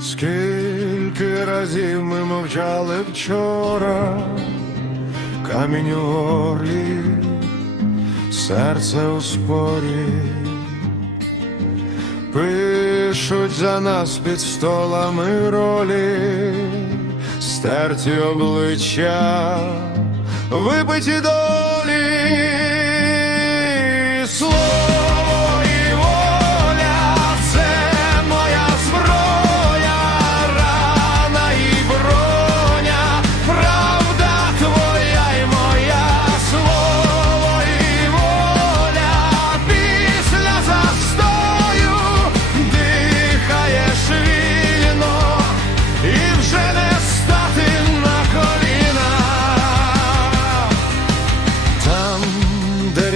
Скільки разів ми мовчали вчора, камінь у горлі, серце у спорі, пишуть за нас під столами ролі, стерті обличчя, вибиті долі,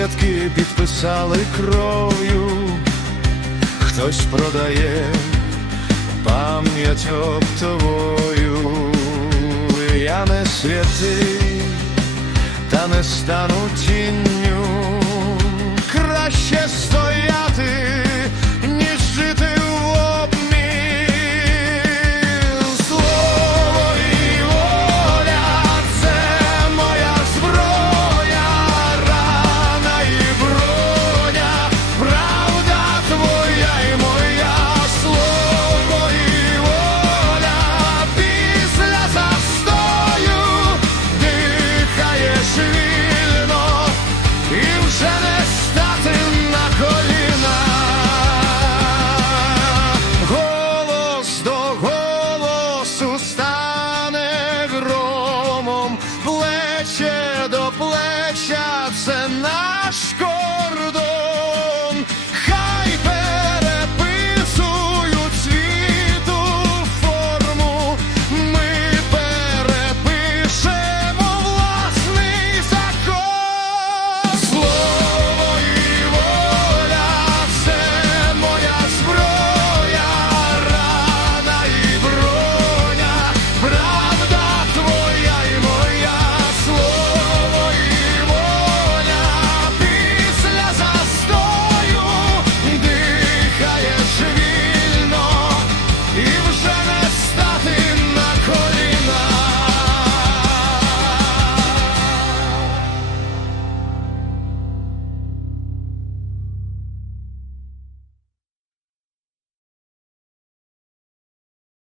рядки підписали кров'ю, хтось продає пам'ять оптовою. Я не святий, та не стану тінню